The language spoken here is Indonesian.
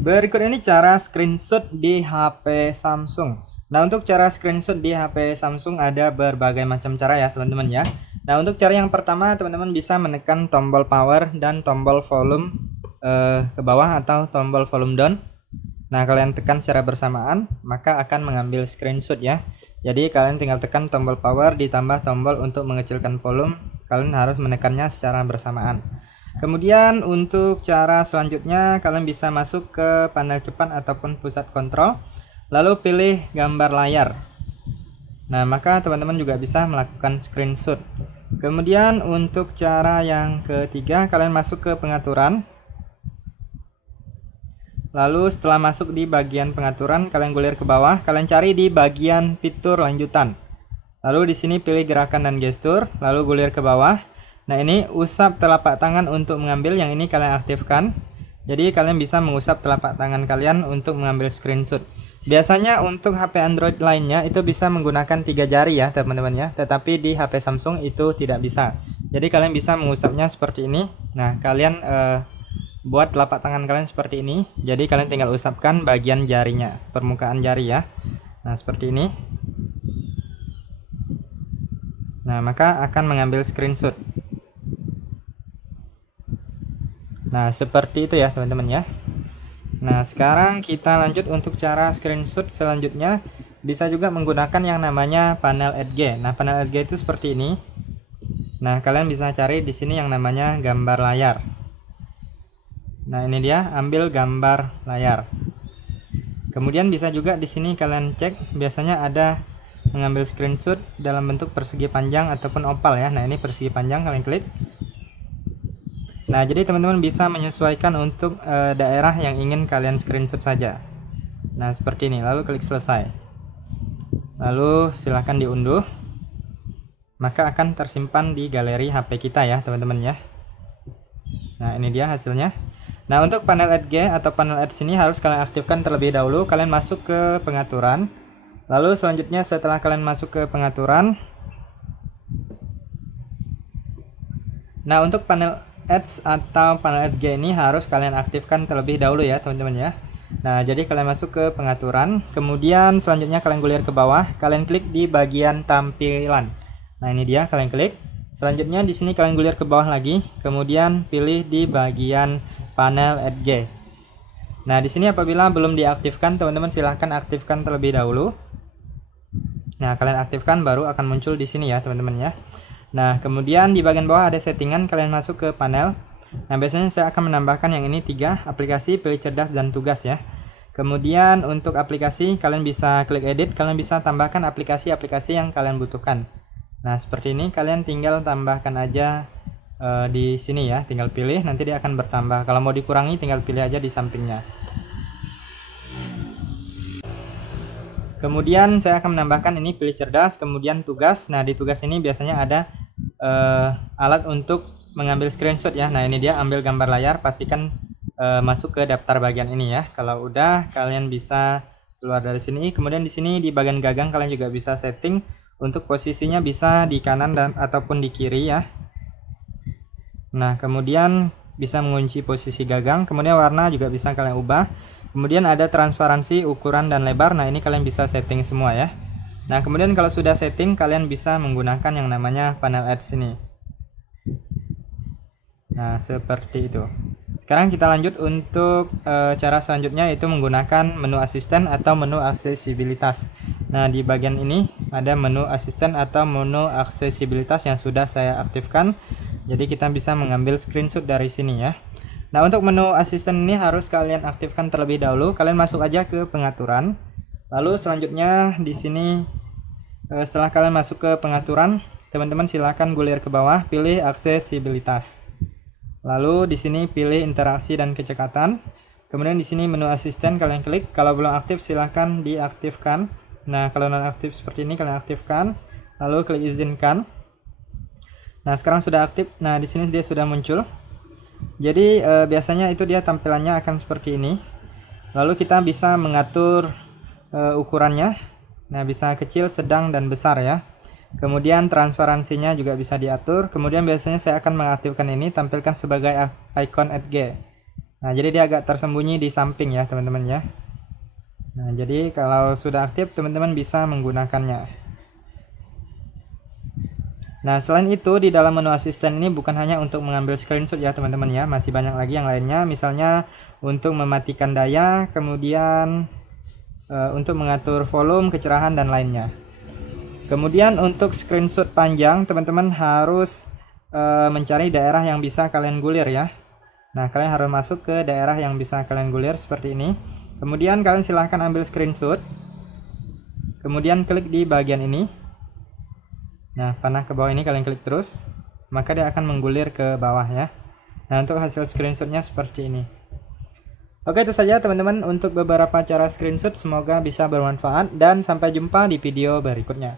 Berikut ini cara screenshot di HP Samsung. Nah, untuk cara screenshot di HP Samsung ada berbagai macam cara ya, teman-teman ya. Nah, untuk cara yang pertama, teman-teman bisa menekan tombol power dan tombol volume ke bawah atau tombol volume down. Nah, kalian tekan secara bersamaan, maka akan mengambil screenshot ya. Jadi, kalian tinggal tekan tombol power ditambah tombol untuk mengecilkan volume. Kalian harus menekannya secara bersamaan. Kemudian untuk cara selanjutnya, kalian bisa masuk ke panel cepat ataupun pusat kontrol, lalu pilih gambar layar. Nah, maka teman-teman juga bisa melakukan screenshot. Kemudian untuk cara yang ketiga, kalian masuk ke pengaturan. Lalu setelah masuk di bagian pengaturan, kalian gulir ke bawah, kalian cari di bagian fitur lanjutan. Lalu di sini pilih gerakan dan gestur, lalu gulir ke bawah. Nah, ini usap telapak tangan untuk mengambil, yang ini kalian aktifkan. Jadi kalian bisa mengusap telapak tangan kalian untuk mengambil screenshot. Biasanya untuk HP Android lainnya itu bisa menggunakan 3 jari ya, teman-teman ya. Tetapi di HP Samsung itu tidak bisa. Jadi kalian bisa mengusapnya seperti ini. Nah, kalian buat telapak tangan kalian seperti ini. Jadi kalian tinggal usapkan bagian jarinya, permukaan jari ya. Nah, seperti ini. Nah, maka akan mengambil screenshot. Nah, seperti itu ya, teman-teman ya. Nah, sekarang kita lanjut untuk cara screenshot selanjutnya. Bisa juga menggunakan yang namanya panel edge. Nah, panel edge itu seperti ini. Nah, kalian bisa cari di sini yang namanya gambar layar. Nah, ini dia, ambil gambar layar. Kemudian bisa juga di sini kalian cek, biasanya ada mengambil screenshot dalam bentuk persegi panjang ataupun oval ya. Nah, ini persegi panjang, kalian klik. Nah, jadi teman-teman bisa menyesuaikan untuk daerah yang ingin kalian screenshot saja. Nah, seperti ini, lalu klik selesai. Lalu silahkan diunduh. Maka akan tersimpan di galeri HP kita ya, teman-teman ya. Nah, ini dia hasilnya. Nah, untuk panel edge atau panel edge ini harus kalian aktifkan terlebih dahulu. Kalian masuk ke pengaturan. Lalu selanjutnya setelah kalian masuk ke pengaturan. Nah, untuk panel edge atau panel edge ini harus kalian aktifkan terlebih dahulu ya, teman-teman ya. Nah, jadi kalian masuk ke pengaturan. Kemudian selanjutnya kalian gulir ke bawah. Kalian klik di bagian tampilan. Nah, ini dia, kalian klik. Selanjutnya di sini kalian gulir ke bawah lagi, kemudian pilih di bagian panel edge. Nah, di sini apabila belum diaktifkan, teman-teman silahkan aktifkan terlebih dahulu. Nah, kalian aktifkan baru akan muncul di sini ya, teman-teman ya. Nah, kemudian di bagian bawah ada settingan, kalian masuk ke panel. Nah, biasanya saya akan menambahkan yang ini 3, aplikasi, pilih cerdas dan tugas ya. Kemudian untuk aplikasi kalian bisa klik edit, kalian bisa tambahkan aplikasi-aplikasi yang kalian butuhkan. Nah, seperti ini kalian tinggal tambahkan aja di sini ya, tinggal pilih, nanti dia akan bertambah. Kalau mau dikurangi tinggal pilih aja di sampingnya. Kemudian saya akan menambahkan ini pilih cerdas, kemudian tugas. Nah, di tugas ini biasanya ada alat untuk mengambil screenshot ya. Nah, ini dia, ambil gambar layar, pastikan masuk ke daftar bagian ini ya. Kalau udah, kalian bisa keluar dari sini. Kemudian di sini di bagian gagang kalian juga bisa setting untuk posisinya, bisa di kanan dan ataupun di kiri ya. Nah, kemudian bisa mengunci posisi gagang, kemudian warna juga bisa kalian ubah. Kemudian ada transparansi, ukuran dan lebar. Nah, ini kalian bisa setting semua ya. Nah, kemudian kalau sudah setting, kalian bisa menggunakan yang namanya panel edge ini. Nah, seperti itu. Sekarang kita lanjut untuk cara selanjutnya, yaitu menggunakan menu asisten atau menu aksesibilitas. Nah, di bagian ini ada menu asisten atau menu aksesibilitas yang sudah saya aktifkan. Jadi kita bisa mengambil screenshot dari sini ya. Nah, untuk menu asisten ini harus kalian aktifkan terlebih dahulu. Kalian masuk aja ke pengaturan. Lalu selanjutnya di sini setelah kalian masuk ke pengaturan, teman-teman silahkan gulir ke bawah, pilih aksesibilitas. Lalu di sini pilih interaksi dan kecekatan. Kemudian di sini menu asisten kalian klik. Kalau belum aktif silahkan diaktifkan. Nah, kalau non aktif seperti ini kalian aktifkan. Lalu klik izinkan. Nah, sekarang sudah aktif. Nah, di sini dia sudah muncul. Jadi biasanya itu dia tampilannya akan seperti ini. Lalu kita bisa mengatur ukurannya. Nah, bisa kecil, sedang, dan besar ya. Kemudian transparansinya juga bisa diatur. Kemudian biasanya saya akan mengaktifkan ini, tampilkan sebagai icon edge. Nah, jadi dia agak tersembunyi di samping ya teman-teman ya. Nah, jadi kalau sudah aktif teman-teman bisa menggunakannya. Nah, selain itu di dalam menu asisten ini bukan hanya untuk mengambil screenshot ya teman-teman ya, masih banyak lagi yang lainnya, misalnya untuk mematikan daya, kemudian untuk mengatur volume, kecerahan dan lainnya. Kemudian untuk screenshot panjang teman-teman harus mencari daerah yang bisa kalian gulir ya. Nah, kalian harus masuk ke daerah yang bisa kalian gulir seperti ini. Kemudian kalian silahkan ambil screenshot. Kemudian klik di bagian ini. Nah, panah ke bawah ini kalian klik terus, maka dia akan menggulir ke bawah ya. Nah, untuk hasil screenshotnya seperti ini. Oke, itu saja teman-teman untuk beberapa cara screenshot, semoga bisa bermanfaat dan sampai jumpa di video berikutnya.